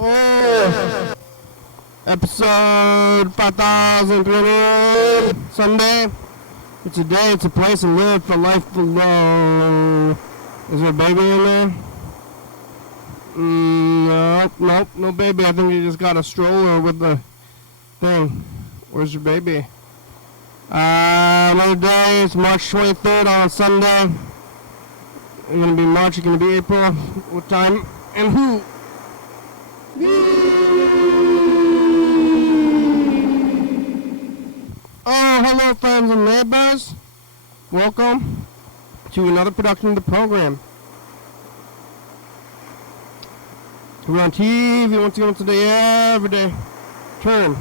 Oh, episode 5020 Sunday. It's a day, it's a place, and live for life below. Is there a baby in there? Nope, no baby. I think you just got a stroller with the thing. Where's your baby? Another day. It's March 23rd on Sunday. It's gonna be March. It's gonna be April. What time and who? Oh, hello, friends and neighbors. Welcome to another production of the program. We're on TV once again today, every day. Turn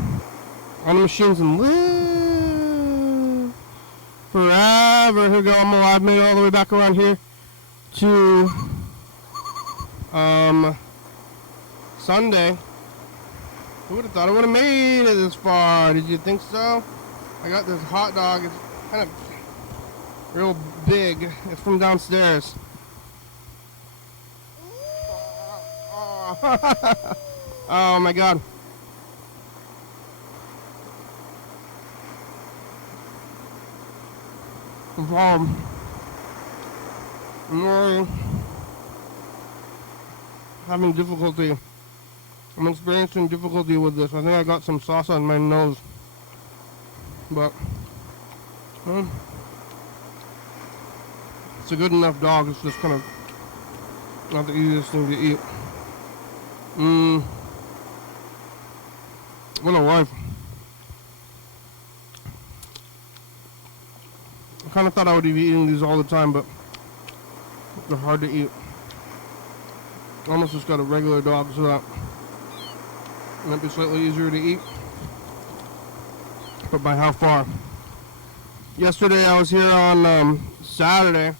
on the machines and live forever. Here we go. I'm alive, made it all the way back around here to Sunday. Who would have thought I would have made it this far? Did you think so? I got this hot dog. It's kind of real big. It's from downstairs. Oh my god. I'm really having difficulty. I'm experiencing difficulty with this. I think I got some sauce on my nose. But it's a good enough dog. It's just kind of not the easiest thing to eat. What a life. I kind of thought I would be eating these all the time, but they're hard to eat. I almost just got a regular dog, so that might be slightly easier to eat. But by how far? Yesterday I was here on Saturday.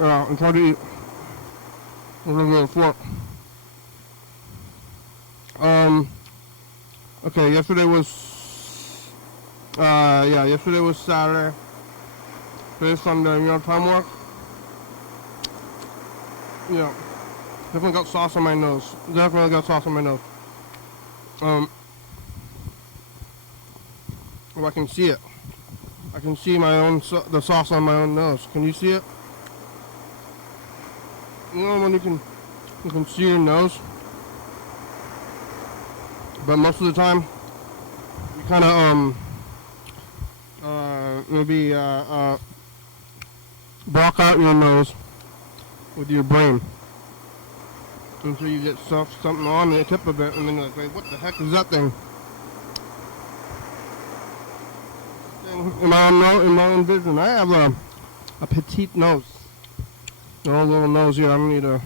Yeah, I'm trying to eat a regular fork. Okay, yesterday was Saturday. Today's Sunday. You know, time work. Yeah, definitely got sauce on my nose. Definitely got sauce on my nose. If I can see it, I can see my own the sauce on my own nose. Can you see it? You know when you can see your nose, but most of the time you kind of maybe block out your nose with your brain until you get something on the tip of it, and then you're like, what the heck is that thing? In my own vision, I have a petite nose. No little nose here. I don't need a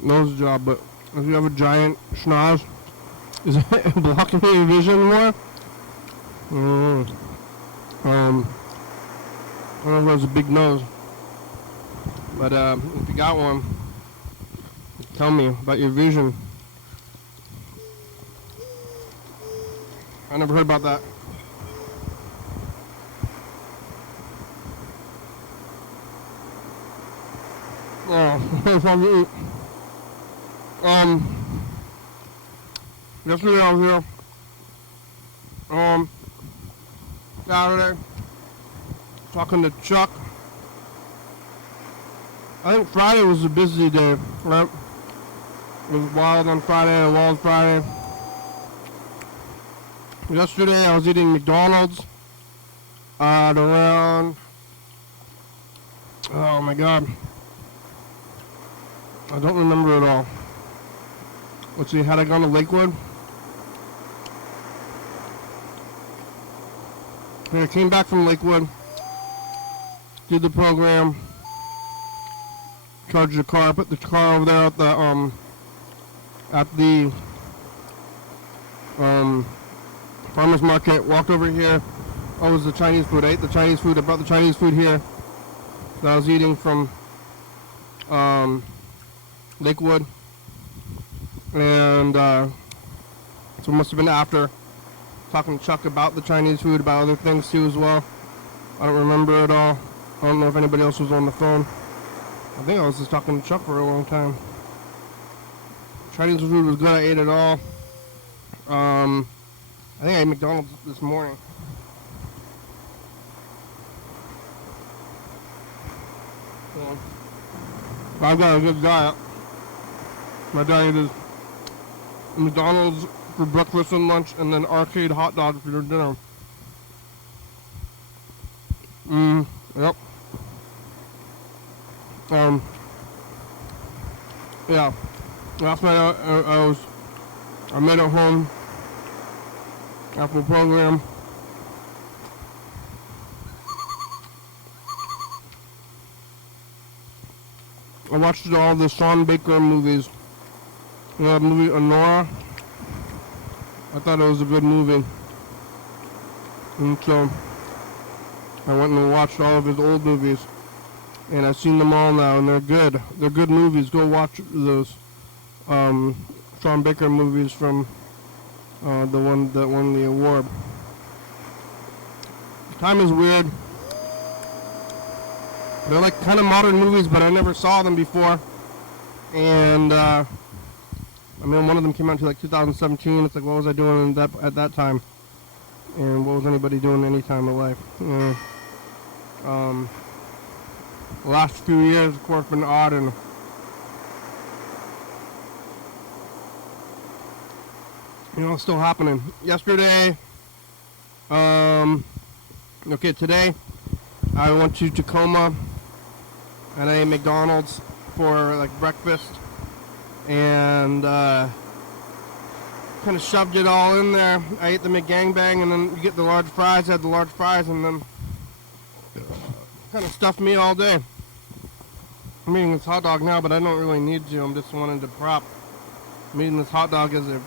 nose job, but if you have a giant schnoz, is it blocking your vision more? I don't know if it's a big nose, but if you got one, tell me about your vision. I never heard about that. Oh, it's fun to eat. Yesterday I was here, Saturday, talking to Chuck. I think Friday was a busy day, right? It was wild on Friday, a wild Friday. Yesterday I was eating McDonald's at around, oh my god, I don't remember it all. Let's see, had I gone to Lakewood? And I came back from Lakewood, did the program, charged the car, put the car over there at the farmer's market, walked over here. Oh, it was the Chinese food. I ate the Chinese food. I brought the Chinese food here that I was eating from Lakewood. And so it must have been after. talking to Chuck about the Chinese food, about other things too as well. I don't remember it all. I don't know if anybody else was on the phone. I think I was just talking to Chuck for a long time. Chinese food was good. I ate it all. I think I ate McDonald's this morning. So, I've got a good diet. My diet is McDonald's for breakfast and lunch, and then arcade hot dogs for dinner. Yep. Yeah. Last night I made it home after the program. I watched all the Sean Baker movies. You know, the movie Honora. I thought it was a good movie. And so I went and watched all of his old movies. And I've seen them all now, and they're good. They're good movies. Go watch those Sean Baker movies from the one that won the award. Time is weird. They're like kind of modern movies, but I never saw them before. And I mean, one of them came out to like 2017. It's like, what was I doing at that time? And what was anybody doing any time of life? You know, the last few years, of course, been odd, and you know, still happening. Yesterday, okay, today, I went to Tacoma, and I ate McDonald's for like breakfast, and kind of shoved it all in there. I ate the McGangbang, and then you get the large fries. I had the large fries, and then kind of stuffed me all day. I'm eating this hot dog now, but I don't really need to. I'm just wanting to prop. I'm eating this hot dog as a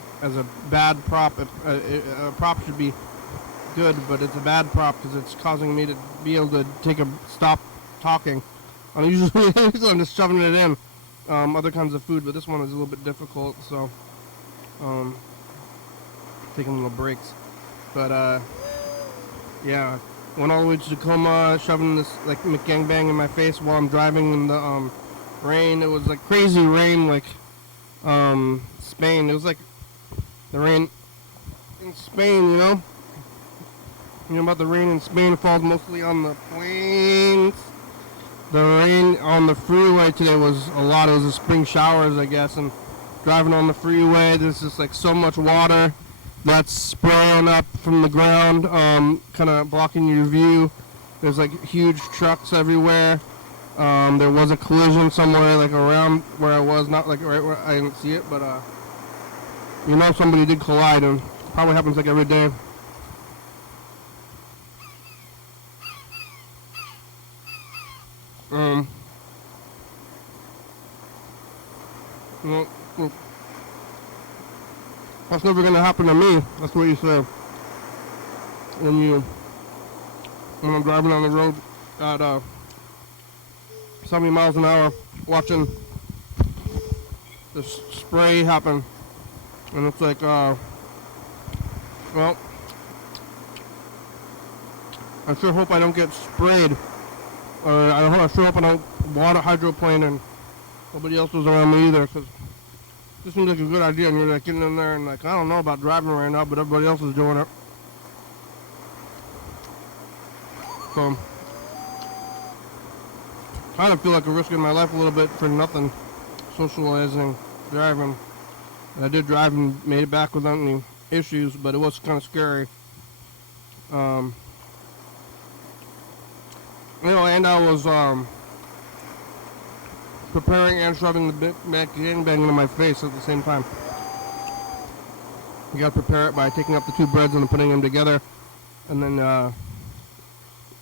bad prop. A prop should be good, but it's a bad prop because it's causing me to be able to stop talking. Usually I'm just shoving it in other kinds of food, but this one is a little bit difficult, so taking little breaks. But yeah, went all the way to Tacoma, shoving this like McGangbang in my face while I'm driving in the rain. It was like crazy rain, like Spain. It was like the rain in Spain, you know? You know about the rain in Spain falls mostly on the plains. The rain on the freeway today was a lot. It was the spring showers, I guess, and driving on the freeway, there's just like so much water that's spraying up from the ground, kind of blocking your view. There's like huge trucks everywhere. There was a collision somewhere like around where I was, not like right where I didn't see it, but you know, somebody did collide, and probably happens like every day. Well, that's never gonna happen to me. That's what you say when I'm driving on the road at 70 miles an hour, watching this spray happen, and it's like, well, I sure hope I don't get sprayed. I sure hope I don't water hydroplane and nobody else was around me either, because this seems like a good idea, and you're like getting in there and like, I don't know about driving right now, but everybody else is doing it. So, kind of feel like I'm risking my life a little bit for nothing, socializing, driving. And I did drive and made it back without any issues, but it was kind of scary. You know, and I was preparing and shoving the McGangbang into my face at the same time. You gotta prepare it by taking up the two breads and putting them together, and then I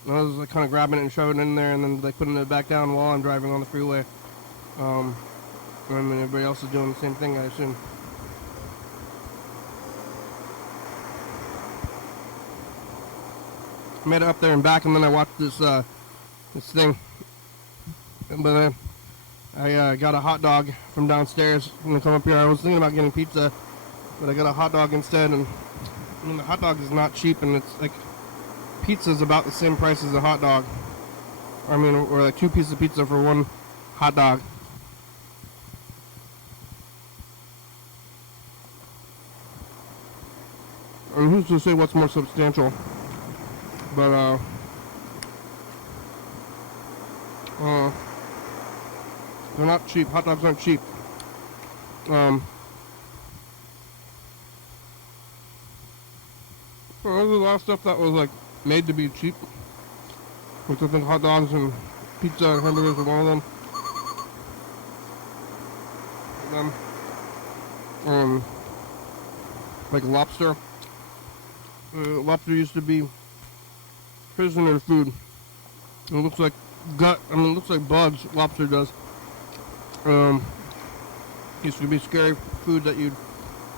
was like kind of grabbing it and shoving it in there, and then like putting it back down while I'm driving on the freeway. And then everybody else is doing the same thing, I assume. I made it up there and back, and then I watched this thing. But I got a hot dog from downstairs and I come up here. I was thinking about getting pizza, but I got a hot dog instead, and I mean, the hot dog is not cheap, and it's like pizza's about the same price as a hot dog. I mean, or like 2 pieces of pizza for 1 hot dog. And who's to say what's more substantial? But they're not cheap. Hot dogs aren't cheap. Well, there's a lot of stuff that was like made to be cheap, which I think hot dogs and pizza and hamburgers are one of them. And then, like lobster. Lobster used to be prisoner food. It looks like gut. I mean, it looks like bugs. Lobster does. Used to be scary food that you'd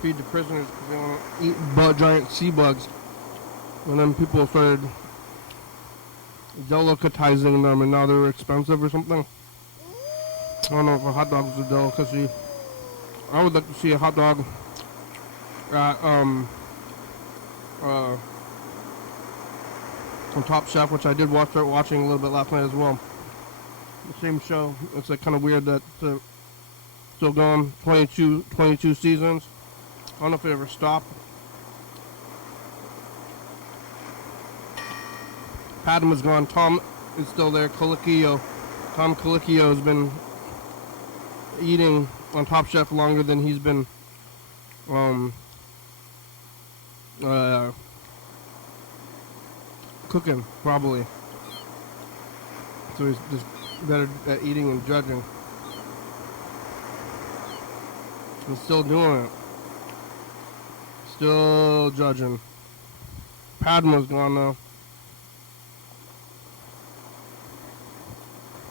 feed to prisoners because they want to eat giant sea bugs. And then people started delicatizing them, and now they're expensive or something. I don't know if a hot dog is a delicacy. I would like to see a hot dog at on Top Chef, which I did start watching a little bit last night as well. The same show. It's like kind of weird that it's still going. 22 seasons. I don't know if it ever stopped. Padma's gone. Tom is still there. Tom Colicchio has been eating on Top Chef longer than he's been cooking, probably. So he's just better at eating and judging. And still doing it. Still judging. Padma's gone now.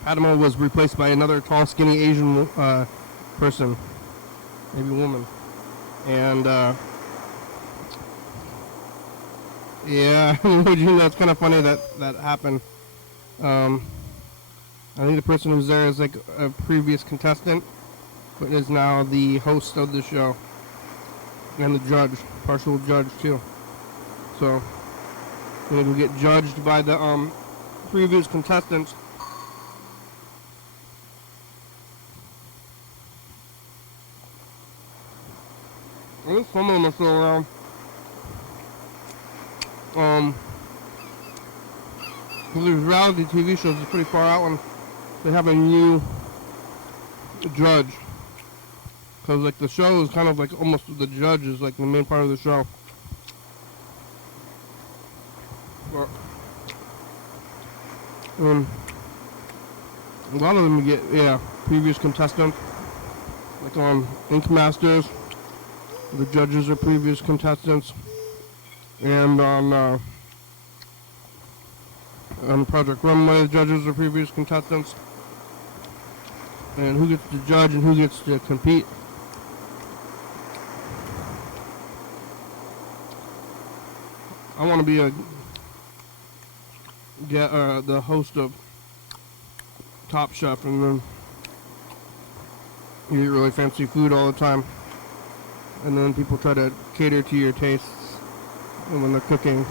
Padma was replaced by another tall, skinny Asian person, maybe woman, and yeah, that's kind of funny that happened. I think the person who's there is like a previous contestant, but is now the host of the show and the judge, partial judge too. So they will get judged by the previous contestants. I think some of them are still around. These reality TV shows are pretty far out when they have a new judge. Because like the show is kind of like almost the judge is like the main part of the show. But, a lot of them get, previous contestants. Like on Ink Masters. The judges are previous contestants, and on Project Runway, the judges are previous contestants. And who gets to judge and who gets to compete? I want to be the host of Top Chef, and then you eat really fancy food all the time. And then people try to cater to your tastes when they're cooking.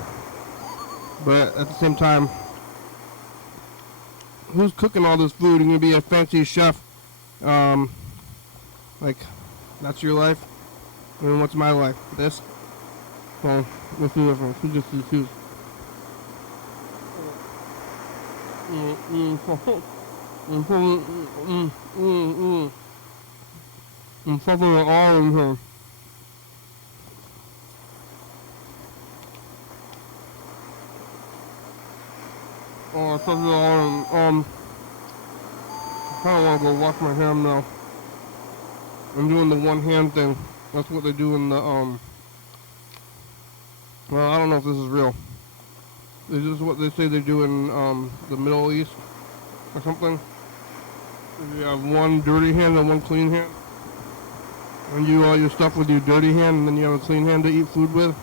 But at the same time, who's cooking all this food? You're going to be a fancy chef. Like, that's your life? I mean, what's my life? This? Well, let's do different. Who gets to choose? I'm fucking it all in here. Oh, I thought I kind of want to go wash my hand now. I'm doing the one hand thing. That's what they do in the, well, I don't know if this is real. This is what they say they do in, the Middle East or something. You have one dirty hand and one clean hand. And you do all your stuff with your dirty hand, and then you have a clean hand to eat food with.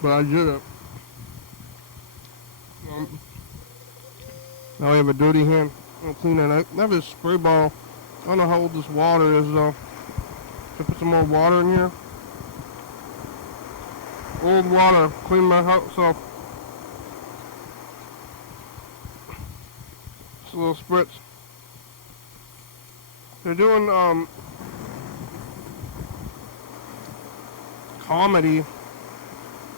But I did it. Now I have a dirty hand and a clean hand. I have a spray bottle. I don't know how old this water is though. Should I put some more water in here? old water, clean myself. Just a little spritz. They're doing comedy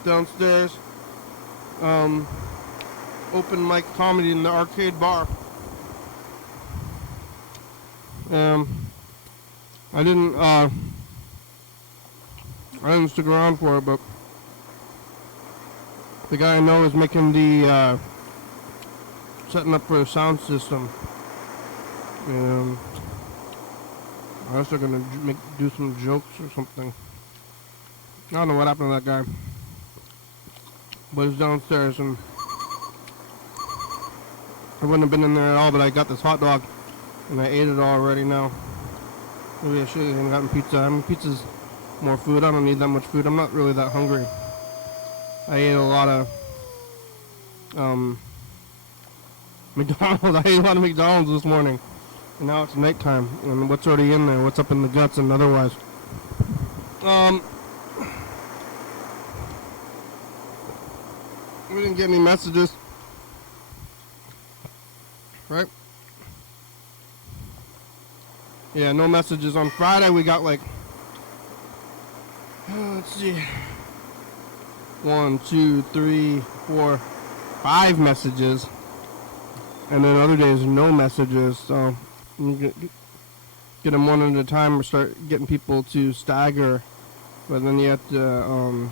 downstairs. Open mic comedy in the arcade bar. I didn't stick around for it, but the guy I know is making the setting up for a sound system. I guess they're gonna do some jokes or something. I don't know what happened to that guy, but he's downstairs, and I wouldn't have been in there at all. But I got this hot dog, and I ate it already now. Maybe I should have gotten pizza. I mean, pizza's more food. I don't need that much food. I'm not really that hungry. I ate a lot of McDonald's. I ate a lot of McDonald's this morning, and now it's nighttime. And what's already in there? What's up in the guts and otherwise? We didn't get any messages, right? Yeah, no messages. On Friday we got like, let's see, 1, 2, 3, 4, 5 messages, and then other days no messages. So you get them one at a time or start getting people to stagger, but then you have to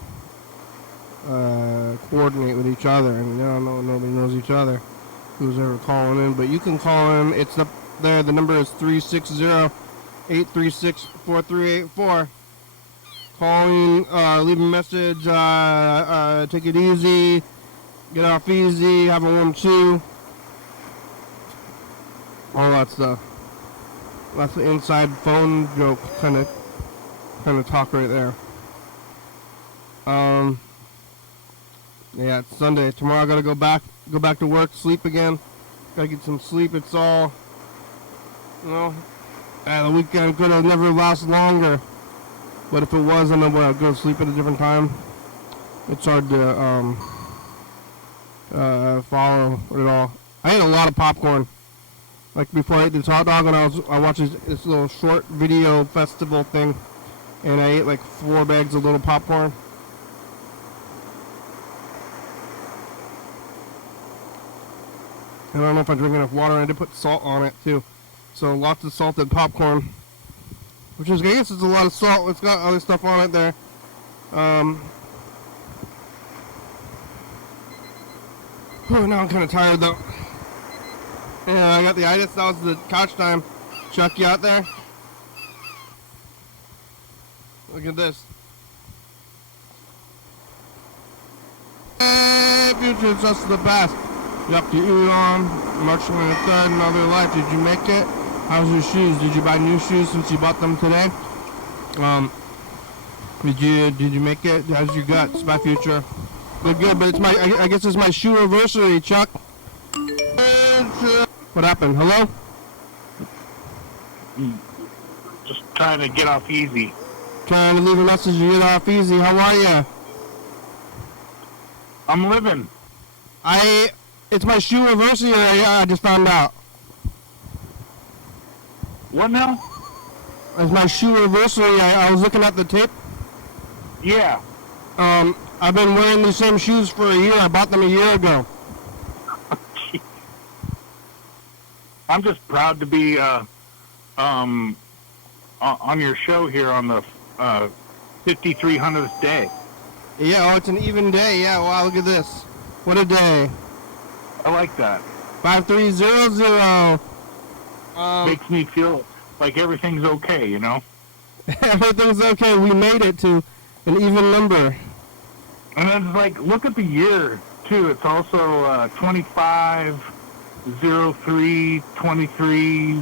coordinate with each other, and nobody knows each other who's ever calling in. But you can call in. It's up there. The number is 360-836-4384. Calling, leave a message, take it easy, get off easy, have a warm chew, all that stuff. That's the inside phone joke kind of talk right there. Yeah, it's Sunday. Tomorrow I gotta go back to work, sleep again. Gotta get some sleep. It's all, the weekend could have never last longer. But if it was, then I'd go to sleep at a different time. It's hard to follow it all. I ate a lot of popcorn. Like before I ate this hot dog, and I watched this little short video festival thing, and I ate like 4 bags of little popcorn. And I don't know if I drink enough water. I did put salt on it too, so lots of salted popcorn. Which is, I guess it's a lot of salt. It's got other stuff on it there. Now I'm kind of tired though. Yeah, I got the itis. That was the couch time. Chuck, you out there? Look at this. Hey, future is just the best. You up to Elon, March 23rd, another life. Did you make it? How's your shoes? Did you buy new shoes since you bought them today? Did you make it? How's your guts? Bye, future. Good, but it's I guess it's my Shoeaversery, Chuck. What happened? Hello? Just trying to get off easy. Trying to leave a message to get off easy. How are you? I'm living. It's my Shoeaversery. I just found out. What now? It's my Shoeaversery. I was looking at the tape. Yeah. I've been wearing these same shoes for a year. I bought them a year ago. I'm just proud to be on your show here on the 5300th day. Yeah, it's an even day. Yeah, wow, look at this. What a day. I like that. 5300. Makes me feel like everything's okay, you know? Everything's okay. We made it to an even number. And then it's like, look at the year, too. It's also 25, 03, 23,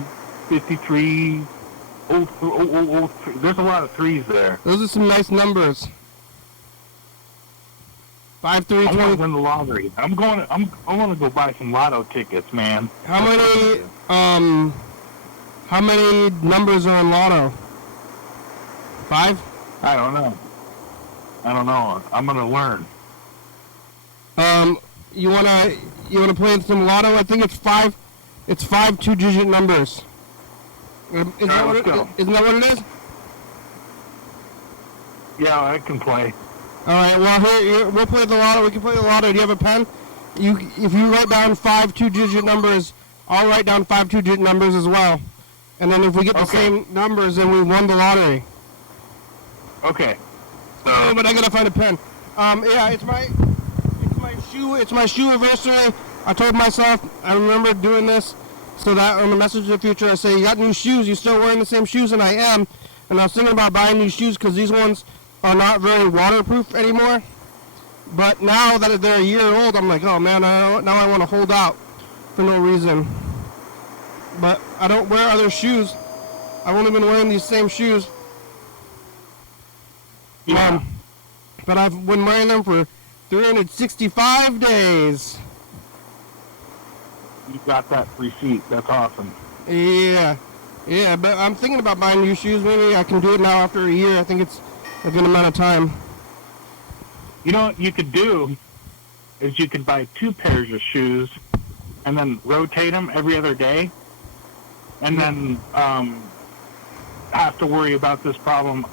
53, 03. There's a lot of threes there. Those are some nice numbers. 5, 3, 20. I want to win the lottery. I want to go buy some lotto tickets, man. How many numbers are in lotto? 5? I don't know. I don't know. I'm gonna learn. You wanna play some lotto? I think it's five 2-digit numbers. Isn't that what it is? Yeah, I can play. All right. Well, here we'll play the lotto. We can play the lotto. Do you have a pen? If you write down 5 2-digit numbers, I'll write down 5 2-digit numbers as well. And then if we get the same numbers, then we won the lottery. Okay. Oh, but I gotta find a pen. Yeah, it's my Shoeaversery. I told myself I remember doing this, so that on the message of the future I say, you got new shoes. You still wearing the same shoes, and I am. And I was thinking about buying new shoes because these ones are not very waterproof anymore. But now that they're a year old, I'm like, oh man, now I want to hold out for no reason. But I don't wear other shoes. I've only been wearing these same shoes. Yeah. But I've been wearing them for 365 days. You got that receipt. That's awesome. Yeah, but I'm thinking about buying new shoes. Maybe I can do it now after a year. I think it's a good amount of time. You know what you could do is you could buy 2 pairs of shoes and then rotate them every other day, and then have to worry about this problem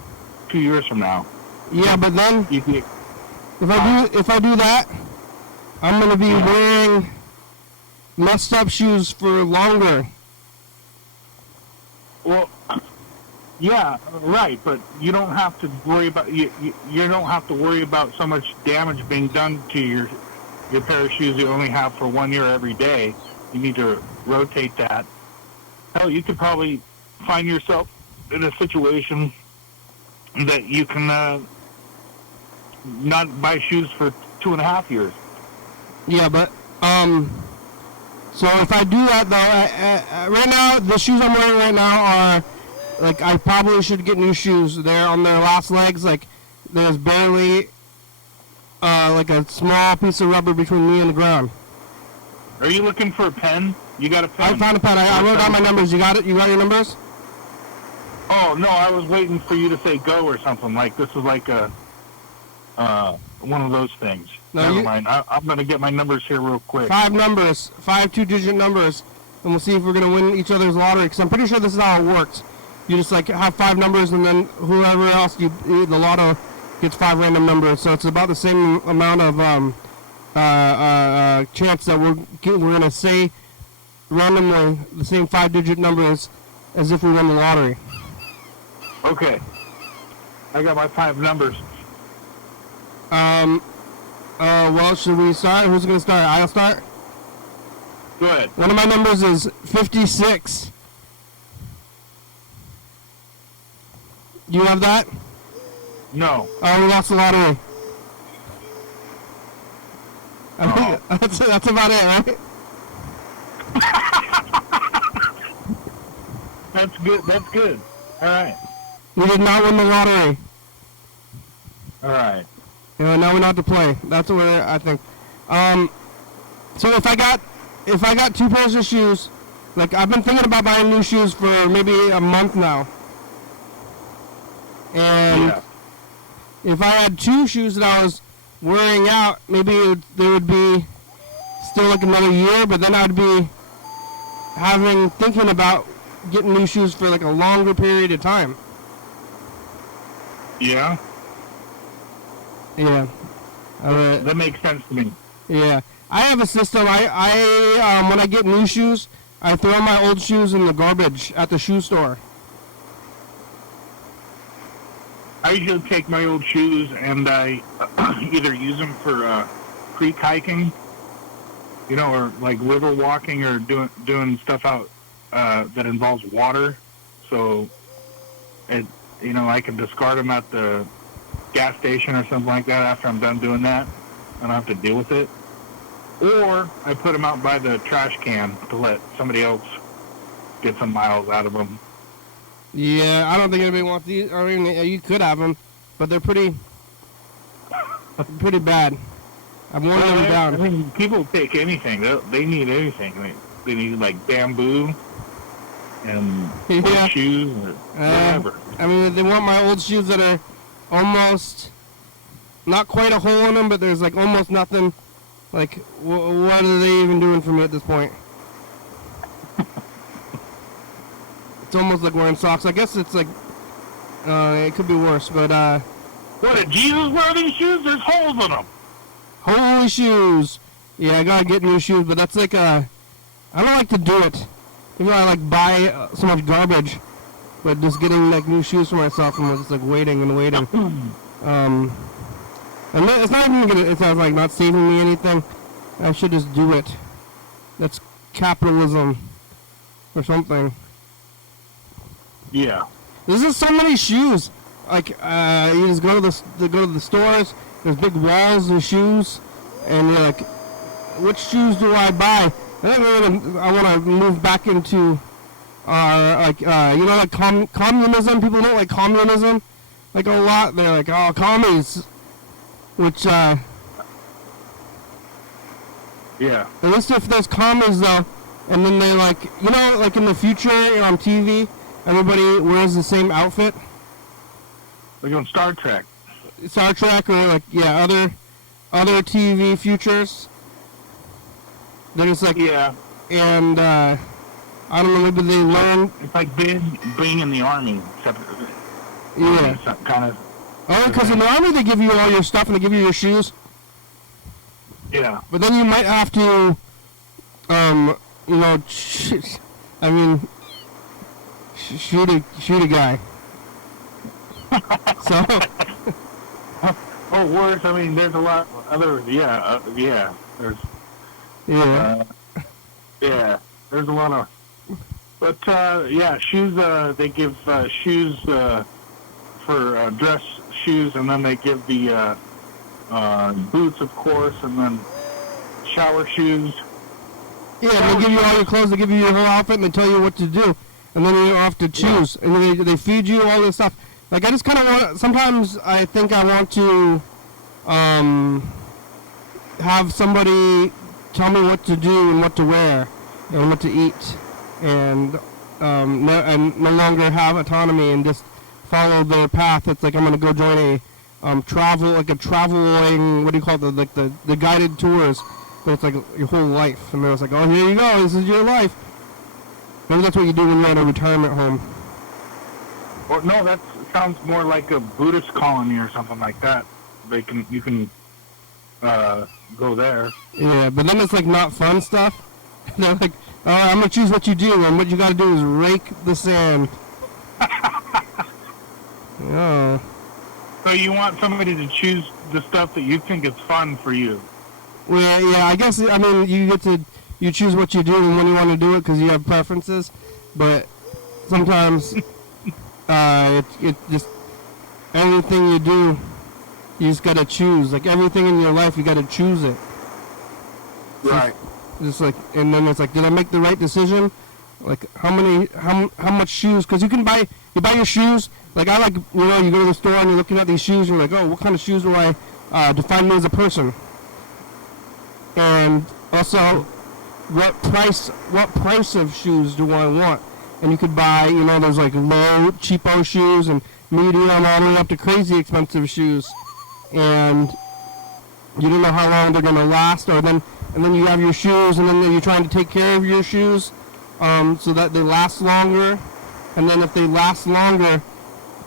2 years from now. Yeah, but then You could, if I do that, I'm gonna be wearing messed up shoes for longer. well, yeah, right, but you don't have to worry about you don't have to worry about so much damage being done to your pair of shoes you only have for 1 year every day. You need to rotate that. Hell, you could probably find yourself in a situation that you can not buy shoes for 2.5 years. Yeah, but so if I do that though, right now the shoes I'm wearing right now are like I probably should get new shoes. They're on their last legs. Like there's barely like a small piece of rubber between me and the ground. Are you looking for a pen? You got a pen? I found a pen. I wrote down my numbers. You got it? You got your numbers? Oh no, I was waiting for you to say go or something. Like this is like a one of those things. No, Never mind. I'm gonna get my numbers here real quick. 5 numbers, 5 2-digit numbers, and we'll see if we're gonna win each other's lottery. Because I'm pretty sure this is how it works. You just like have 5 numbers, and then whoever else the lotto gets 5 random numbers. So it's about the same amount of chance that we're gonna say randomly the same 5-digit numbers as if we won the lottery. Okay. I got my 5 numbers. Well, should we start? Who's gonna start? I'll start. Go ahead. One of my numbers is 56. Do you have that? No. Oh, we lost the lottery. I think that's about it, right? That's good. That's good. All right. We did not win the lottery. All right. Now we know how to play. That's what I think. So if I got 2 pairs of shoes, like I've been thinking about buying new shoes for maybe a month now. And if I had 2 shoes that I was wearing out, maybe there would be still like another year, but then I'd be thinking about getting new shoes for like a longer period of time. Yeah. Yeah. That makes sense to me. Yeah. I have a system. I when I get new shoes, I throw my old shoes in the garbage at the shoe store. I usually take my old shoes and I either use them for creek hiking, or like river walking or doing stuff out that involves water. So, I can discard them at the gas station or something like that after I'm done doing that. I don't have to deal with it. Or I put them out by the trash can to let somebody else get some miles out of them. Yeah, I don't think anybody wants these. I mean, you could have them, but they're pretty bad. I've worn them down. I mean, people take anything. They need anything. They need like bamboo and shoes or whatever. I mean, they want my old shoes that are almost not quite a hole in them, but there's like almost nothing. Like, what are they even doing for me at this point? It's almost like wearing socks. I guess it's like, it could be worse, but What, did Jesus wear these shoes? There's holes in them. holy shoes. Yeah, I gotta get new shoes, but that's like I don't like to do it. Even though I like buy so much garbage, but just getting like new shoes for myself and just like waiting and waiting. And it's not even gonna. It's not like not saving me anything. I should just do it. That's capitalism or something. Yeah. There's just so many shoes. Like you just go to the stores. There's big walls of shoes, and you're like, which shoes do I buy? I think I want to move back into like like communism. People don't like communism like a lot. They're like, oh, commies, which Yeah. at least if there's commies though, and then they like like in the future on TV, everybody wears the same outfit. Like on Star Trek. Star Trek or like other TV futures. They're just like and I don't know, maybe they learn. It's like being in the army, except kind of. Oh, because in the army they give you all your stuff and they give you your shoes. Yeah. But then you might have to, shoot a guy. So. Or worse, I mean, there's a lot other, there's, there's a lot of, but, shoes, they give, shoes, for, dress shoes, and then they give the, boots, of course, and then shower shoes. Yeah, they give you all your clothes, they give you your whole outfit, and they tell you what to do. And then you have to choose. And then they feed you all this stuff. Like, I just kind of want, sometimes I think I want to have somebody tell me what to do and what to wear and what to eat. And no longer have autonomy and just follow their path. It's like I'm going to go join a traveling, what do you call it, like the guided tours. But it's like your whole life. And they're just like, oh, here you go, this is your life. Maybe that's what you do when you're at a retirement home. Or no, that sounds more like a Buddhist colony or something like that. You can go there. Yeah, but then it's like not fun stuff. They're like, I'm gonna choose what you do, and what you gotta do is rake the sand. Oh. So you want somebody to choose the stuff that you think is fun for you. Well, yeah, I guess, I mean, you choose what you do and when you want to do it because you have preferences, but sometimes it just, everything you do, you just gotta choose. Like everything in your life, you gotta choose it. Right. Just like, and then it's like, did I make the right decision? Like how much shoes? Because you buy your shoes. Like I like, you go to the store and you're looking at these shoes. And you're like, oh, what kind of shoes do I define me as a person? And also, what price of shoes do I want? And you could buy, those like low, cheapo shoes and medium all the way up to crazy expensive shoes. And you don't know how long they're going to last. And then you have your shoes, and then you're trying to take care of your shoes so that they last longer. And then if they last longer,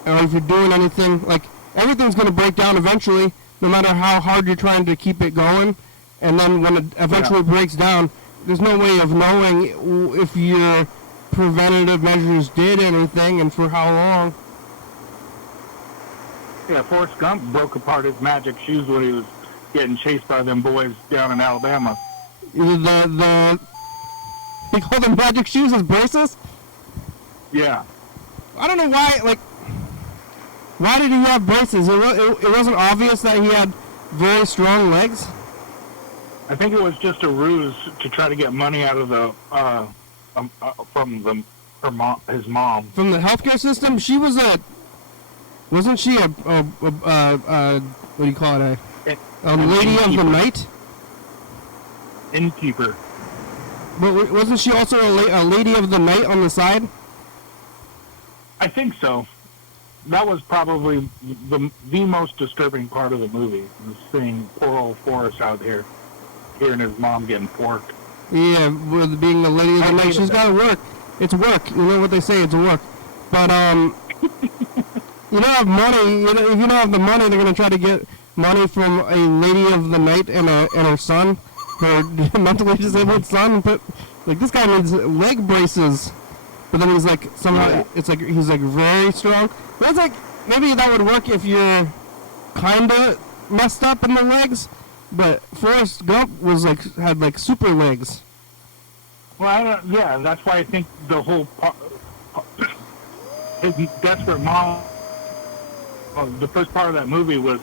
or if you're doing anything, like everything's going to break down eventually, no matter how hard you're trying to keep it going. And then when it eventually breaks down, there's no way of knowing if your preventative measures did anything and for how long. Yeah, Forrest Gump broke apart his magic shoes when he was getting chased by them boys down in Alabama. They call them magic shoes as braces? Yeah. I don't know why, why did he have braces? It wasn't obvious that he had very strong legs? I think it was just a ruse to try to get money out of his mom. From the healthcare system? She was wasn't she a what do you call it? A lady of the night? Innkeeper. But wasn't she also a lady of the night on the side? I think so. that was probably the most disturbing part of the movie, was seeing poor old Forrest out here, hearing his mom getting porked. Yeah, with being the lady of the night, she's got to work. It's work. You know what they say, it's work. But, you don't have money. If you don't have the money, they're going to try to get money from a lady of the night and her son, her mentally disabled son. But, like, this guy needs leg braces. But then he's like, somehow, it's like, he's like very strong. But it's like, maybe that would work if you're kind of messed up in the legs. But Forrest Gump was like, had like super legs. Well, yeah, that's why I think the whole his desperate mom. Well, the first part of that movie was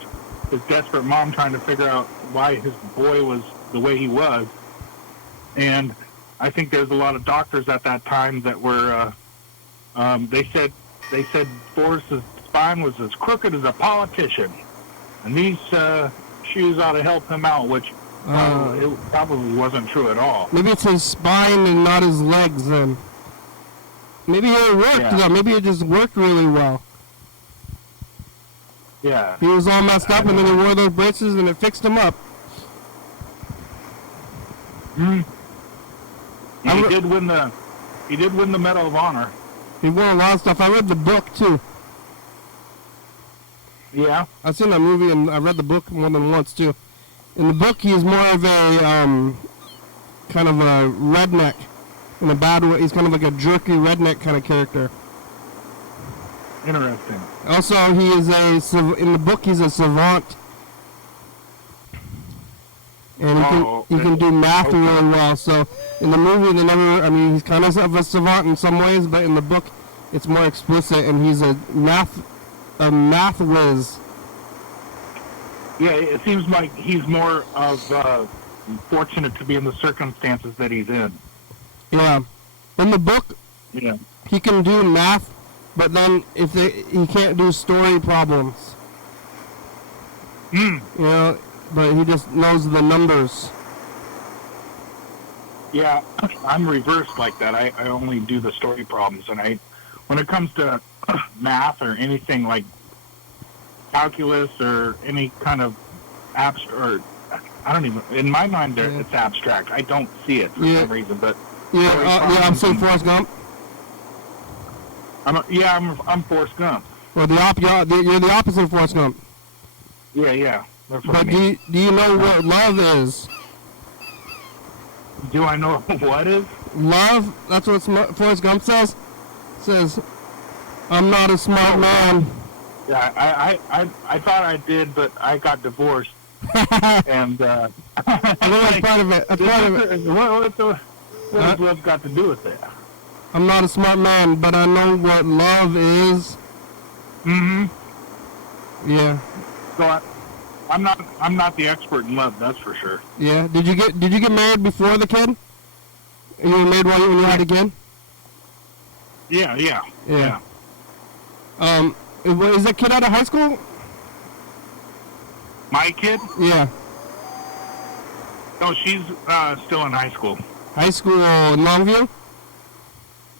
his desperate mom trying to figure out why his boy was the way he was, and I think there's a lot of doctors at that time that were. They said Forrest's spine was as crooked as a politician, and these shoes ought to help him out, which it probably wasn't true at all. Maybe it's his spine and not his legs then. Maybe it worked, though. Maybe it just worked really well. Yeah. He was all messed up and then he wore those braces and it fixed him up. He did win the Medal of Honor. He won a lot of stuff. I read the book too. Yeah. I've seen that movie and I read the book more than once too. In the book, he's more of a kind of a redneck in a bad way. He's kind of like a jerky redneck kind of character. Interesting. Also, he is in the book he's a savant, and he can do math really well. So in the movie, he's kind of a savant in some ways, but in the book, it's more explicit, and he's a math whiz. Yeah, it seems like he's more of fortunate to be in the circumstances that he's in. Yeah. In the book, he can do math, but then he can't do story problems. You know, but he just knows the numbers. Yeah, I'm reversed like that. I only do the story problems, and when it comes to math or anything like calculus or any kind of in my mind it's abstract. I don't see it for some reason, but I'm saying Forrest Gump. I'm Forrest Gump. Well, you're the opposite of Forrest Gump. Yeah, that's what but I mean. Do you know what love is? Do I know what is? Love, that's what Forrest Gump says. Says, I'm not a smart man. Yeah, I thought I did, but I got divorced. And that's part of it. That's part of it. What has love got to do with that? I'm not a smart man, but I know what love is. Yeah. So I'm not the expert in love, that's for sure. Yeah. Did you get married before the kid? You were married when you had a kid? Yeah. Is that kid out of high school? My kid? Yeah. No, she's still in high school. High school in Longview?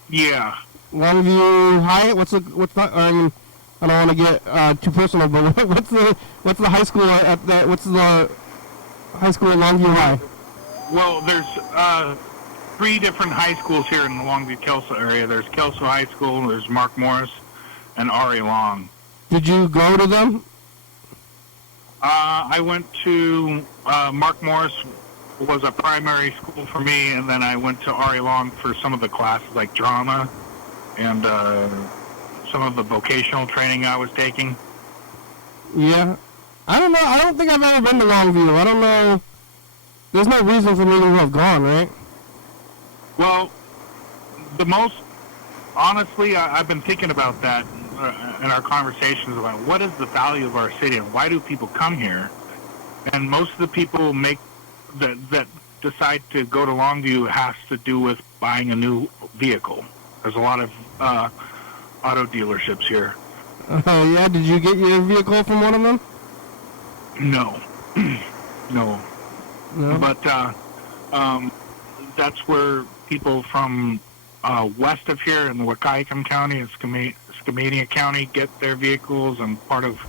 Yeah. Longview High? What's the I don't want to get too personal, but what's the high school at that? What's the high school in Longview High? Well, there's 3 different high schools here in the Longview-Kelso area. There's Kelso High School, there's Mark Morris, and Ari Long. Did you go to them? I went to Mark Morris was a primary school for me, and then I went to Ari Long for some of the classes like drama and some of the vocational training I was taking. Yeah. I don't know. I don't think I've ever been to Longview. I don't know. There's no reason for me to have gone, right? Well, honestly, I've been thinking about that in our conversations about what is the value of our city and why do people come here? And most of the people that decide to go to Longview has to do with buying a new vehicle. There's a lot of auto dealerships here. Yeah, did you get your vehicle from one of them? No. No. But that's where people from west of here in the Wahkiakum County, Skamania County get their vehicles, and part of,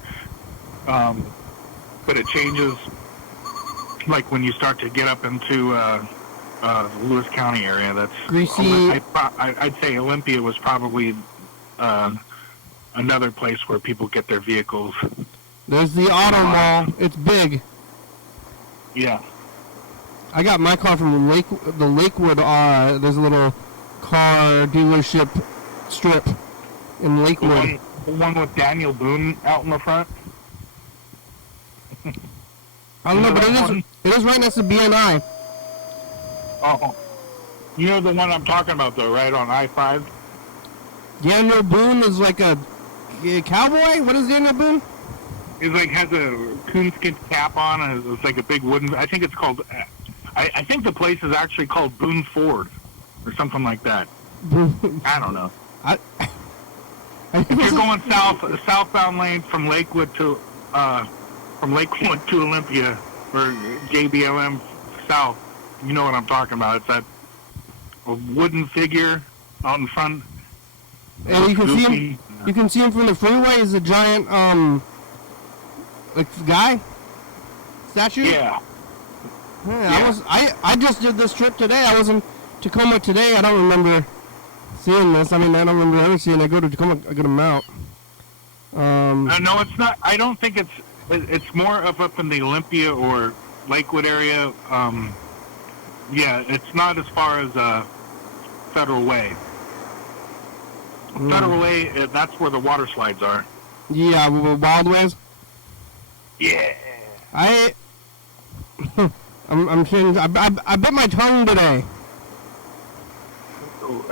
but it changes, like when you start to get up into the Lewis County area. That's Greasy. I'd say Olympia was probably another place where people get their vehicles. There's the auto mall. It's big. Yeah. I got my car from the Lakewood. There's a little car dealership strip in Lakewood. The one with Daniel Boone out in the front. I don't know, but it is right next to BNI. Oh, you know the one I'm talking about, though, right on I-5. Daniel Boone is like a cowboy. What is Daniel Boone? He's like has a coonskin cap on, and it's like a big wooden. I think it's called. I think the place is actually called Boone Ford, or something like that. I don't know. If you're going southbound lane from Lakewood to Olympia or JBLM south, you know what I'm talking about. It's that a wooden figure out in front. And you can see him. You can see him from the freeway. Is a giant like guy statue. Yeah. I just did this trip today. I was in Tacoma today. I don't remember seeing this. I mean, I don't remember ever seeing it. I go to Tacoma, I go to Mount. No, it's not. I don't think it's more of up in the Olympia or Lakewood area. Yeah, it's not as far as Federal Way. Federal Way, that's where the water slides are. Yeah, Wild Ways. Yeah. I'm saying I bit my tongue today.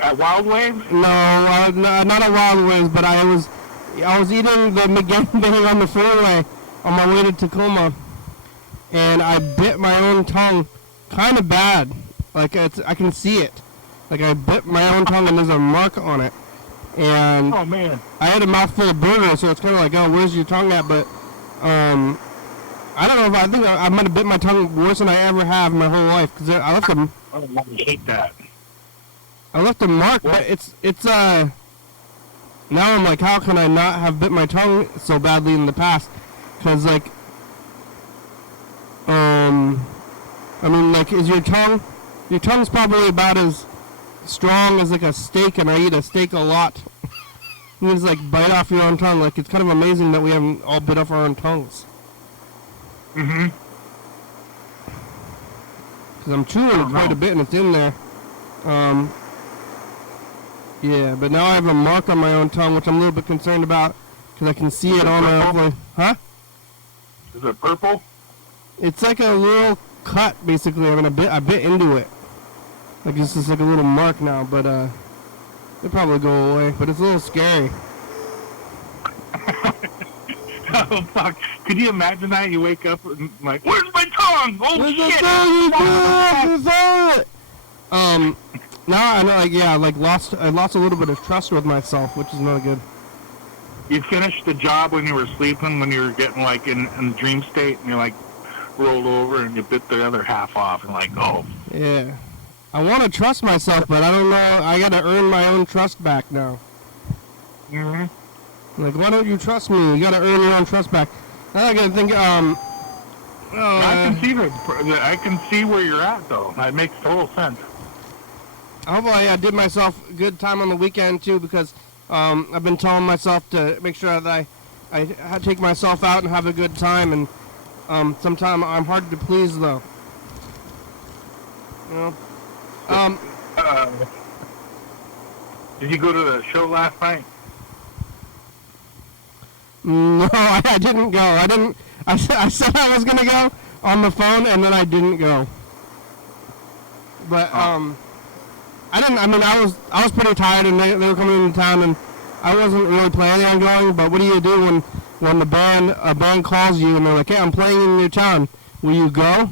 At Wild Waves? No, not at Wild Waves, but I was eating the McGann on the freeway on my way to Tacoma, and I bit my own tongue, kind of bad. Like I can see it. Like I bit my own tongue, and there's a mark on it. And oh man, I had a mouthful of burger, so it's kind of like, oh, where's your tongue at? But I don't know if I think I might have bit my tongue worse than I ever have in my whole life, because I left them. I hate that. I left a mark, but it's now I'm like, how can I not have bit my tongue so badly in the past? Because like, I mean, like, is your tongue's probably about as strong as like a steak, and I eat a steak a lot. You just like bite off your own tongue. Like, it's kind of amazing that we haven't all bit off our own tongues. Mm-hmm. Because I'm chewing quite a bit, and it's in there. Yeah, but now I have a mark on my own tongue, which I'm a little bit concerned about, because I can see it on my... Huh? Is it purple? It's like a little cut, basically. I mean, I bit into it. Like, it's just like a little mark now, but it'll probably go away. But it's a little scary. Oh, fuck. Could you imagine that? You wake up and like, where's my tongue? Oh, where's shit! Now I know, like, yeah, like, I lost a little bit of trust with myself, which is not good. You finished the job when you were sleeping, when you were getting, like, in the dream state, and you're, like, rolled over, and you bit the other half off, and, like, oh. Yeah. I want to trust myself, but I don't know. I got to earn my own trust back now. Mm-hmm. Like, why don't you trust me? You got to earn your own trust back. I got to think, I can see where you're at, though. That makes total sense. Hopefully I did myself a good time on the weekend, too, because I've been telling myself to make sure that I take myself out and have a good time, and sometimes I'm hard to please, though. You know? Did you go to the show last night? No, I didn't go. I said I was gonna go on the phone, and then I didn't go. But I didn't. I mean, I was pretty tired, and they were coming into town, and I wasn't really planning on going. But what do you do when a band calls you and they're like, "Hey, I'm playing in your town. Will you go?"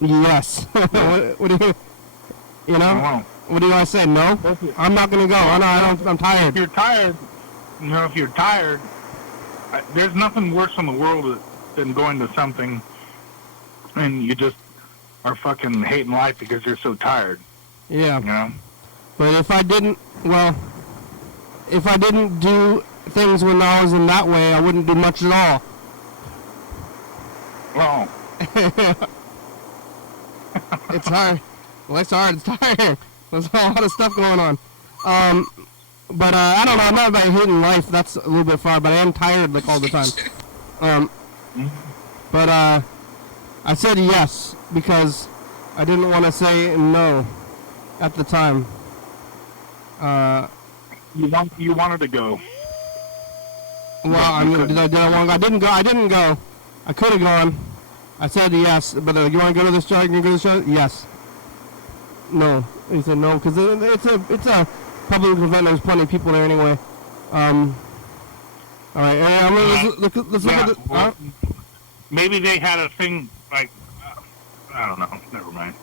Yes. What do you? You know? What do I say? No. I'm not gonna go. I'm tired. If you're tired. You know, if you're tired, there's nothing worse in the world than going to something and you just are fucking hating life because you're so tired. Yeah. You know? But if I didn't, well, if I didn't do things when I was in that way, I wouldn't do much at all. Oh. It's hard. Well, it's hard. It's tiring. There's a lot of stuff going on. But I don't know. I'm not about hating life. That's a little bit far. But I am tired like all the time. But I said yes because I didn't want to say no at the time. You wanted to go. Well, I mean, did I want to go? I didn't go. I could have gone. I said yes, but you want to go to this show? You can go to the show? Yes. No. He said no, because it's a public event. There's plenty of people there anyway. All right. Let's look at the... Well, maybe they had a thing, like... I don't know. Never mind.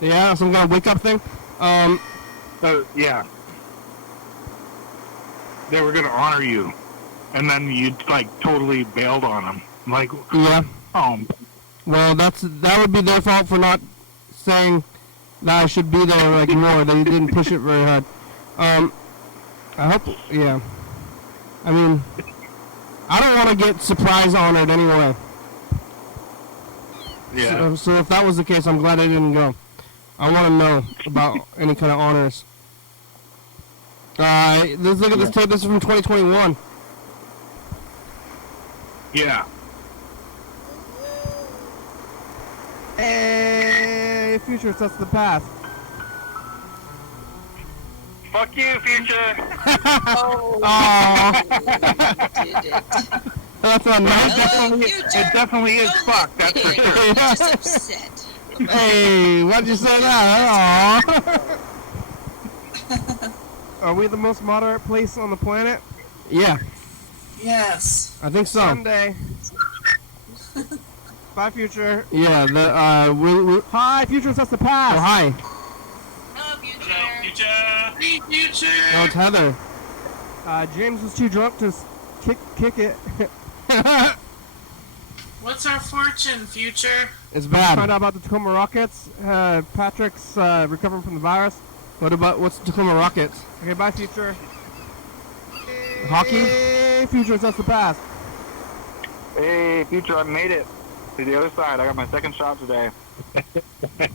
Yeah, some kind of wake-up thing? Yeah. They were going to honor you. And then you, like, totally bailed on them. Like, yeah. Well, that would be their fault for not saying that I should be there, like, more. They didn't push it very hard. I hope, yeah. I mean, I don't want to get surprise honored anyway. Yeah. So if that was the case, I'm glad I didn't go. I want to know about any kind of honors. Let's look at this tape. This is from 2021. Yeah. Hey, Future, that's the past. Fuck you, Future. Oh. Did it. That's a nice. It definitely is fuck. That's for sure. Just upset. Hey, what'd you say now? Aww. Are we the most moderate place on the planet? Yeah, Yes. I think so. Someday. Bye, Future. Yeah, we Hi, Future, that's the past. oh, hi. Hello, Future. Hey, Future! Oh, it's Heather. James was too drunk to kick it. What's our fortune, Future? It's Find bad. out about the Tacoma Rockets. Patrick's recovering from the virus. What's the Tacoma Rockets? Okay, bye, Future. Hockey? Hey, Future, that's the past. Hey, Future, I made it to the other side. I got my second shot today.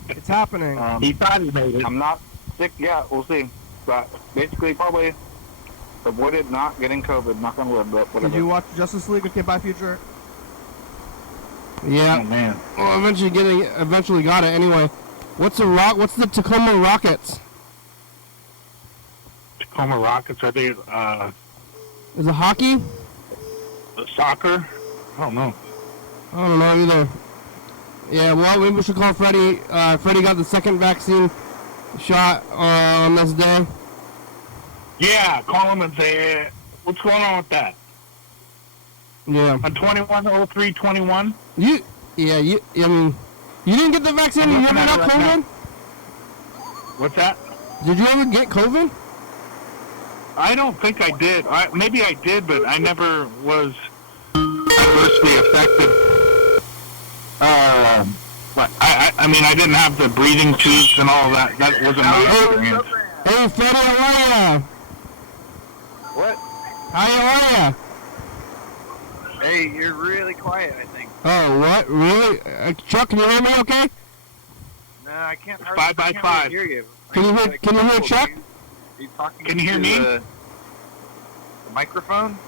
It's happening. He thought he made it. I'm not sick yet. We'll see. But basically, probably avoided not getting COVID. Not gonna live, but whatever. Did you watch Justice League? Okay, bye, Future. Yeah. Oh man. Well, eventually got it. Anyway, what's the Tacoma Rockets? Tacoma Rockets, are they Is it hockey? soccer? I don't know. I don't know either. Yeah, well, maybe we should call Freddie. Freddie got the second vaccine shot on this day. Yeah, call him and say, what's going on with that? Yeah. On 210321? I mean, you didn't get the vaccine? You ever got COVID? What's that? Did you ever get COVID? I don't think I did. Maybe I did, but I never was adversely affected. But I mean, I didn't have the breathing tubes and all that. That wasn't my experience. Hey, Freddie, how are ya? What? How are ya? Hey, you're really quiet, I think. Oh, what? Really? Chuck, can you hear me okay? No, I can't hardly, 5 by I can't 5. really hear you. Can you hear Chuck? Are you talking Can you hear to me? The microphone?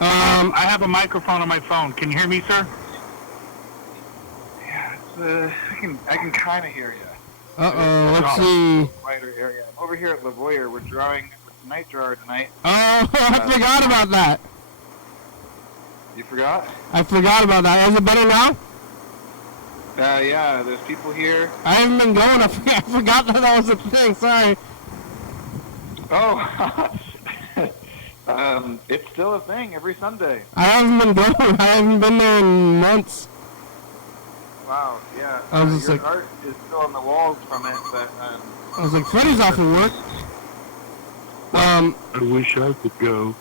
I have a microphone on my phone. Can you hear me, sir? Yeah, I can kind of hear you. Uh-oh, let's see. Quieter area. I'm over here at Lavoyer. We're drawing with the night drawer tonight. Oh, I forgot about that. You forgot? I forgot about that. Is it better now? Yeah, there's people here. I haven't been going. I forgot that was a thing. Sorry. Oh, it's still a thing every Sunday. I haven't been going. I haven't been there in months. Wow, yeah. I was just your like- art is still on the walls from it, but I was like, Freddie's off of work. I wish I could go.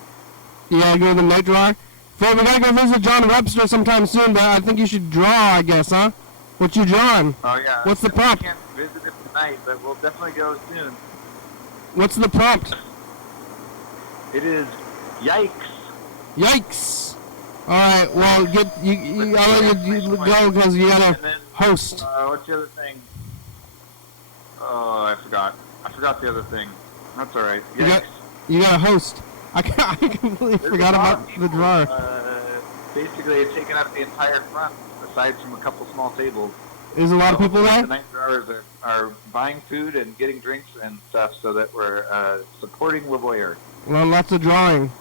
Yeah, go to the night drawer. Fred, we gotta go visit John Webster sometime soon, but I think you should draw, I guess, huh? What you drawing? oh yeah. What's the We prop? can't visit it tonight, but we'll definitely go soon. What's the prompt? It is yikes. Yikes! Alright, well, I'll let you go because you gotta And then, host. what's the other thing? Oh, I forgot. I forgot the other thing. That's all right. Yikes. You gotta host. I completely There's forgot a lot about of the people, drawer. Basically, it's taken up the entire front, aside from a couple small tables. There's a lot of people The there? night drawers are buying food and getting drinks and stuff so that we're supporting Lavoyer. Well, lots of drawing.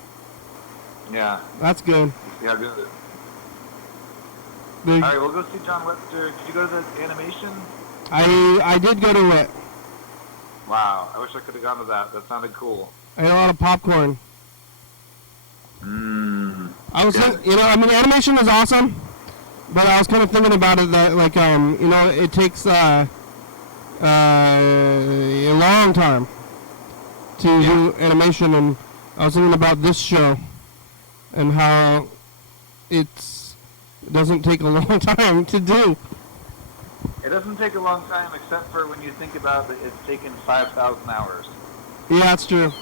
Yeah. That's good. See how good it is. The- All right, we'll go see John Webster. Did you go to the animation? I did go to it. Wow, I wish I could have gone to that. That sounded cool. I had a lot of popcorn. I was, animation is awesome, but I was kind of thinking about it that, like, it takes a long time to do animation, and I was thinking about this show and how it doesn't take a long time to do. It doesn't take a long time, except for when you think about that it's taken 5,000 hours. Yeah, that's true.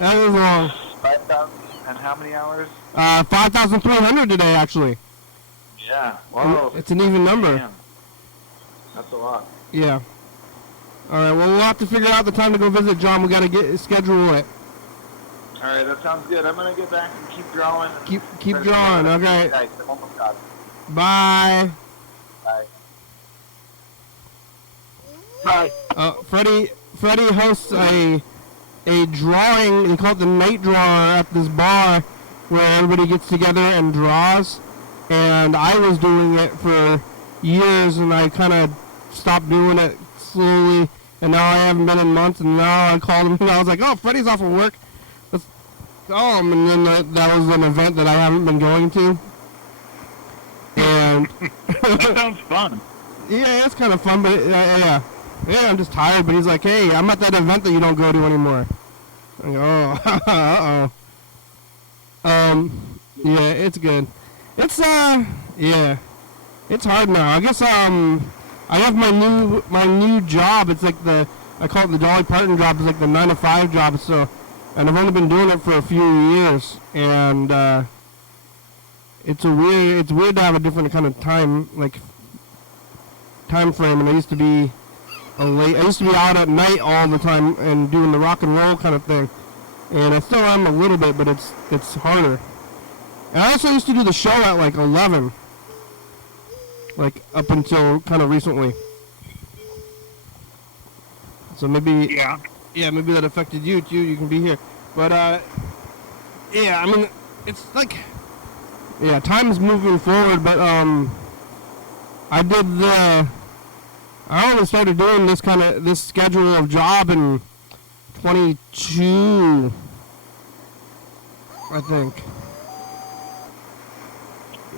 That was long. 5,000 and how many hours? 5,300 today, actually. Yeah. Wow. It's an even number. Damn. That's a lot. Yeah. All right. Well, we'll have to figure out the time to go visit John. We got to schedule it. All right, that sounds good. I'm gonna get back and keep drawing. And Keep drawing. Okay. Guys, I'm almost done. Bye. Bye. Bye. Freddie hosts a drawing. He called it the night drawer at this bar where everybody gets together and draws. And I was doing it for years, and I kind of stopped doing it slowly. And now I haven't been in months. And now I called him, and I was like, "Oh, Freddie's off of work. Let's call him." And then that was an event that I haven't been going to. And That sounds fun. yeah, it's kind of fun, but yeah, I'm just tired. But he's like, "Hey, I'm at that event that you don't go to anymore." I go, "Oh, yeah, it's good. It's yeah, it's hard now. I guess I have my new job. It's like I call it the Dolly Parton job. It's like the 9 to 5 job. So, and I've only been doing it for a few years, and it's weird to have a different kind of time frame. And I used to be out at night all the time and doing the rock and roll kind of thing. And I still am a little bit, but it's harder. And I also used to do the show at like 11, like up until kind of recently. So maybe maybe that affected you too. You can be here, but yeah, I mean, it's like, yeah, time's moving forward. But I only started doing this schedule of job in 22, I think.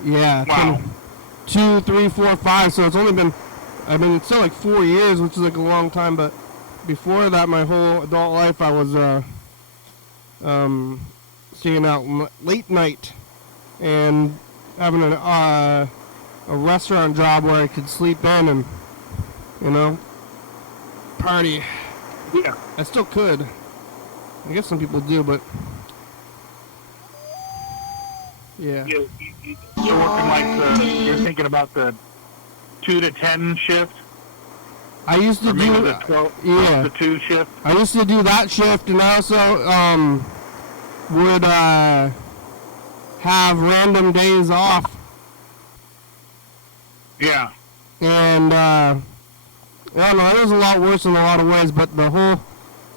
Yeah. Wow. 2, 3, 4, 5. So it's only been, it's still like 4 years, which is like a long time. But before that, my whole adult life, I was staying out late night and having a restaurant job where I could sleep in and, party. Yeah. I still could. I guess some people do, but yeah. You're working like you're thinking about the 2 to 10 shift? I used to Or maybe do the 12 yeah. to 2 shift? I used to do that shift, and I also would have random days off. Yeah. And I don't know, it was a lot worse in a lot of ways, but the whole,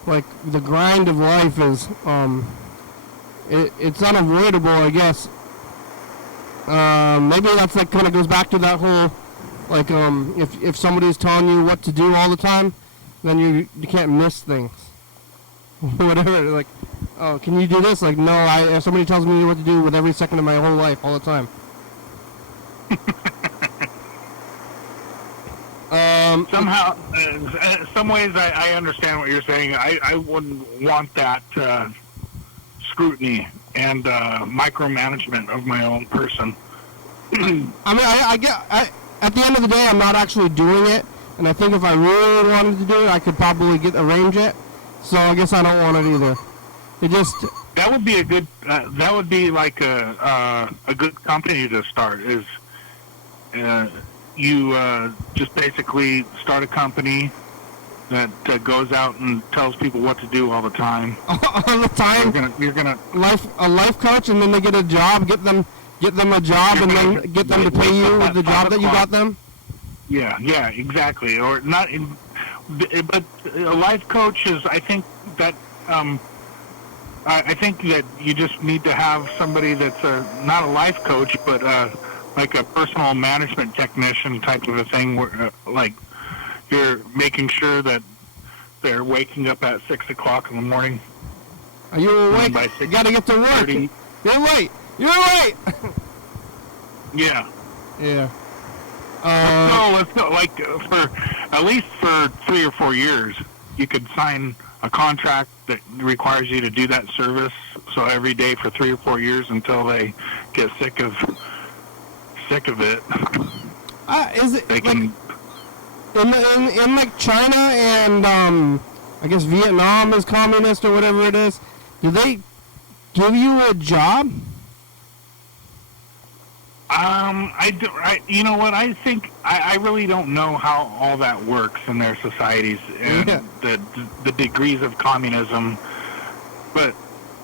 like, the grind of life is, it's unavoidable, I guess. Maybe that's like kind of goes back to that whole, like, if somebody's telling you what to do all the time, then you can't miss things. Whatever, like, oh, can you do this? Like, no, if somebody tells me what to do with every second of my whole life, all the time. Somehow, in some ways, I understand what you're saying. I wouldn't want that scrutiny and micromanagement of my own person. I mean, I get. At the end of the day, I'm not actually doing it, and I think if I really wanted to do it, I could probably arrange it. So I guess I don't want it either. It just That would be a good. That would be like a good company to start. Is you just basically start a company that goes out and tells people what to do all the time. all the time. You're gonna a life coach, and then they get a job. Get them a job, and then get them to pay you with the job that you got them. Yeah, exactly. Or not. But a life coach is. I think that. I think that you just need to have somebody that's not a life coach, but like a personal management technician type of a thing, where like you're making sure that they're waking up at 6 o'clock in the morning. Are you awake? You gotta get to work. You're late. You're late. Yeah. Yeah. Let's go. Like for at least for 3 or 4 years, you could sign a contract that requires you to do that service. So every day for 3 or 4 years until they get sick of it. Is it They like can. in like China and I guess Vietnam is communist or whatever it is? Do they give you a job? You know what? I think I really don't know how all that works in their societies and the degrees of communism,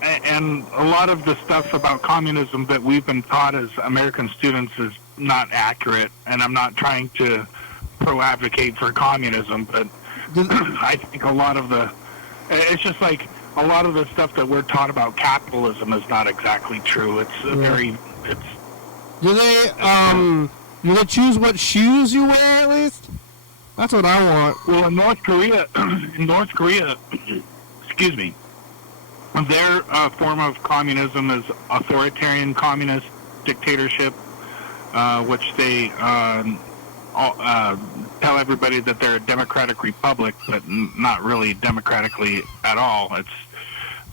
and a lot of the stuff about communism that we've been taught as American students is not accurate. And I'm not trying to advocate for communism, but I think a lot of it's just like a lot of the stuff that we're taught about capitalism is not exactly true. It's Do they choose what shoes you wear at least? That's what I want. Well, in North Korea, excuse me, their form of communism is authoritarian communist dictatorship, which they tell everybody that they're a democratic republic, but not really democratically at all.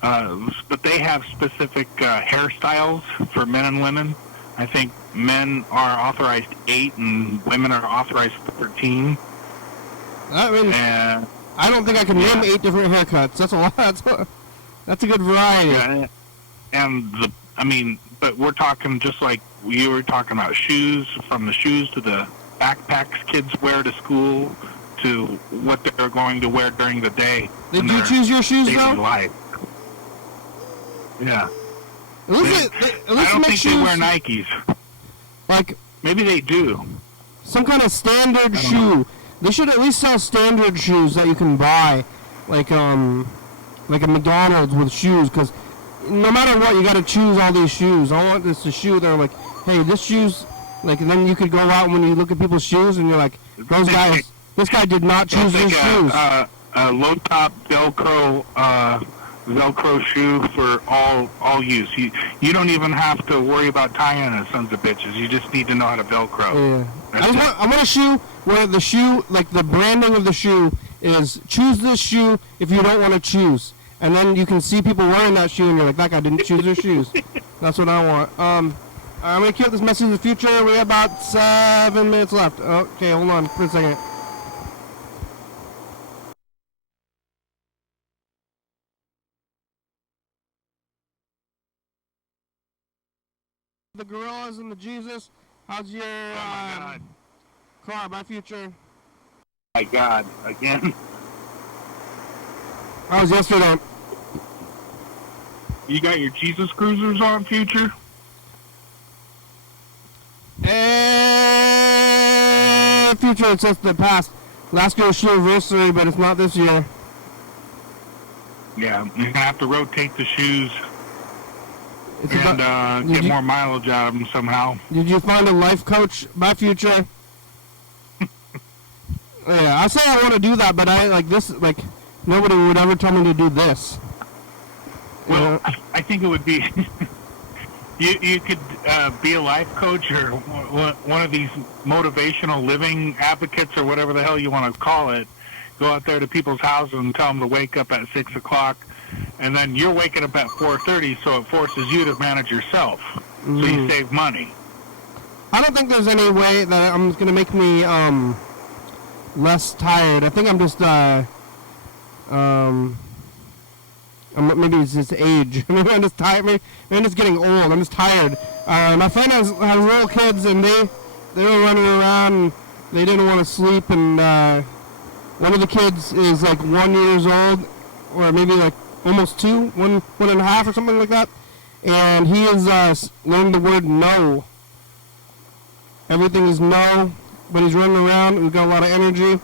But they have specific hairstyles for men and women. I think men are authorized 8 and women are authorized 13. I mean, I don't think I can name 8 different haircuts. That's a lot. That's a good variety. Yeah, and but we're talking just like you were talking about shoes, from the shoes to the backpacks kids wear to school to what they're going to wear during the day. Did you choose your shoes though? Life. Yeah. At least I don't think they wear Nikes. Like maybe they do. Some kind of standard shoe. They should at least sell standard shoes that you can buy, like a McDonald's with shoes. Because no matter what, you got to choose all these shoes. I want this shoe. They're like, hey, this shoe's like. And then you could go out when you look at people's shoes, and you're like, those guys. This guy did not choose his shoes. A low top Velcro shoe for all use. You don't even have to worry about tying it, sons of bitches. You just need to know how to Velcro. Yeah. I want a shoe where the shoe, like the branding of the shoe is choose this shoe if you don't want to choose. And then you can see people wearing that shoe and you're like, that guy didn't choose their shoes. That's what I want. I'm going to keep this message in the future. We have about 7 minutes left. Okay, hold on for a second. The Gorillas and the Jesus. How's your car, my future? My God, again. How was yesterday? You got your Jesus Cruisers on, future? Future, it's just the past. Last year was Shoeaversery, but it's not this year. Yeah, you're going to have to rotate the shoes. And get more mileage out of them somehow. Did you find a life coach, my future? Yeah, I say I want to do that, but I like this. Like nobody would ever tell me to do this. Well, I think it would be. you could be a life coach or one of these motivational living advocates or whatever the hell you want to call it. Go out there to people's houses and tell them to wake up at 6 o'clock. And then you're waking up at 4:30, so it forces you to manage yourself. So you save money. I don't think there's any way that I'm going to make me less tired. I think I'm just maybe it's just age. Maybe I'm just tired. Maybe I'm just getting old. I'm just tired. My friend has little kids, and they were running around. And they didn't want to sleep, and one of the kids is like 1 year old, or maybe like almost 2, 1.5 or something like that. And he has learned the word no. Everything is no, but he's running around. We've got a lot of energy.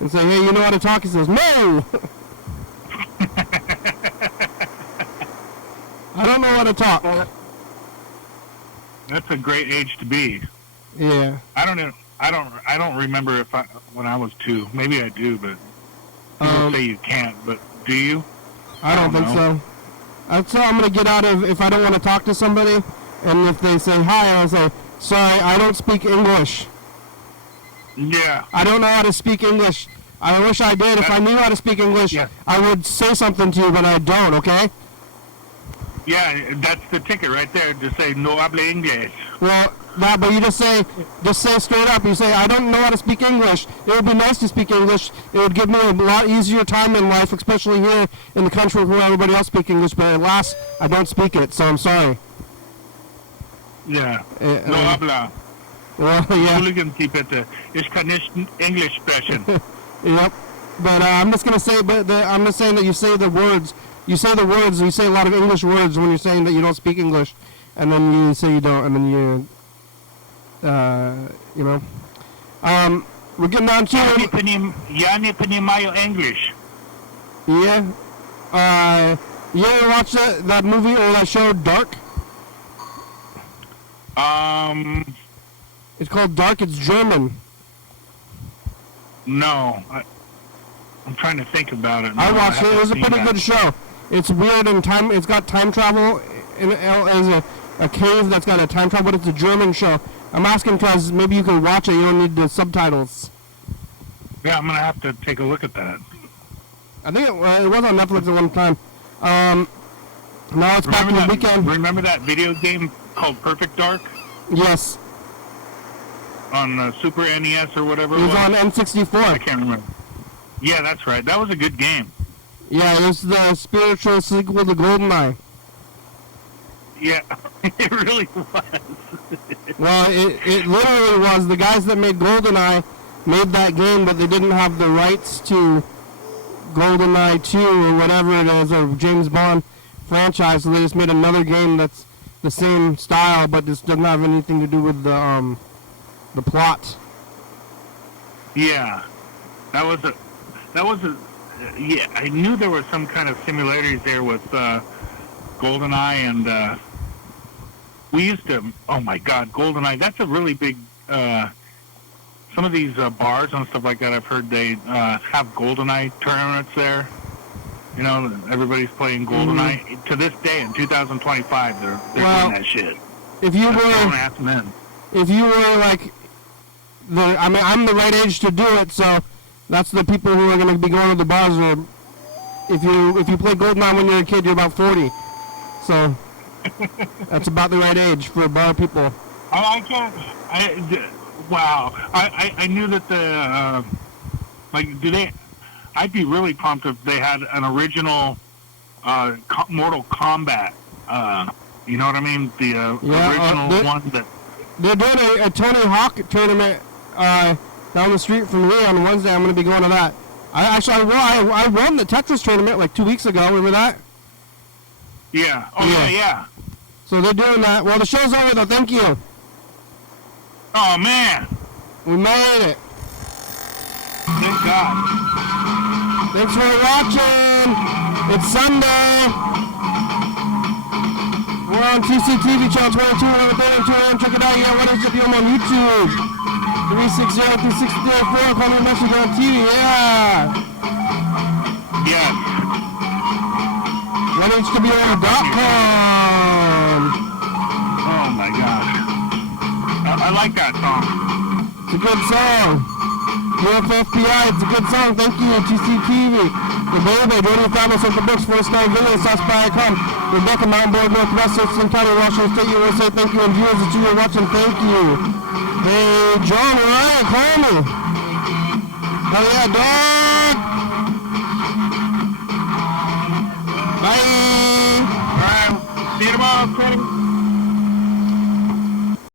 And say, hey, you know how to talk? He says, no! I don't know how to talk. That's a great age to be. Yeah. I don't remember when I was 2. Maybe I do, but people say you can't. But do you? I don't think so. That's how I'm gonna get out of if I don't want to talk to somebody, and if they say hi, I'll say, sorry, I don't speak English. Yeah. I don't know how to speak English. I wish I did. If I knew how to speak English, I would say something to you, but I don't. Okay? Yeah, that's the ticket right there. Just say no habla inglés. Well, but you just say straight up. You say, I don't know how to speak English. It would be nice to speak English. It would give me a lot easier time in life, especially here in the country where everybody else speaks English. But at last, I don't speak it, so I'm sorry. Yeah. No habla. Well, yeah. Hooligan keep it. Ich kann nicht English sprechen. Yep. But I'm just gonna say, I'm just saying that you say the words. You say the words. You say a lot of English words when you're saying that you don't speak English, and then you say you don't, and then you know. We're getting down to. Ja nie понимаю English. Yeah. You ever watch that movie or that show Dark? It's called Dark. It's German. No. I'm trying to think about it. No, I watched it. It was a pretty good show. It's weird and time. It's got time travel. As a cave that's got a time travel, but it's a German show. I'm asking because maybe you can watch it. You don't need the subtitles. Yeah, I'm gonna have to take a look at that. I think it was on Netflix at one time. Now it's back in the weekend. Remember that video game called Perfect Dark? Yes. On Super NES or whatever it was on N64. I can't remember. Yeah, that's right. That was a good game. Yeah, it was the spiritual sequel to GoldenEye. Yeah, it really was. Well, it literally was. The guys that made GoldenEye made that game, but they didn't have the rights to GoldenEye 2 or whatever it is, or James Bond franchise, so they just made another game that's the same style, but just doesn't have anything to do with the plot. Yeah, that was a. Yeah, I knew there was some kind of similarities there with GoldenEye, and we used to. Oh my God, GoldenEye! That's a really big. Some of these bars and stuff like that, I've heard they have GoldenEye tournaments there. You know, everybody's playing GoldenEye. Mm-hmm. To this day, in 2025, they're doing that shit. If you were like, I'm the right age to do it, so that's the people who are going to be going to the bars. Or if you play GoldenEye when you're a kid, you're about 40. So that's about the right age for bar people. Wow. I knew that I'd be really pumped if they had an original Mortal Kombat. You know what I mean? The original one that... They're doing a Tony Hawk tournament down the street from me on Wednesday. I'm going to be going to that. I won the Tetris tournament like 2 weeks ago. Remember that? Yeah. Oh, yeah. So they're doing that. Well, the show's over, though. Thank you. Oh, man. We made it. Thank God. Thanks for watching. It's Sunday. We're on TCTV channel 22, 11:30, check it out. Yeah, YDHWM on YouTube. 360-363-4. Call me a message on TV. Yeah. Yes. YDHWM.com. Oh, my gosh. I like that song. It's a good song. UFFPI, it's a good song. Thank you, TCTV. The baby, joining the family Central Books, First Night Village, South Spy.com. Rebecca, Mountain Board, Northwest, Thurston County, Washington State, USA. Thank you, and viewers that you are watching, thank you. Hey, John Ryan, call me. Oh yeah, dog!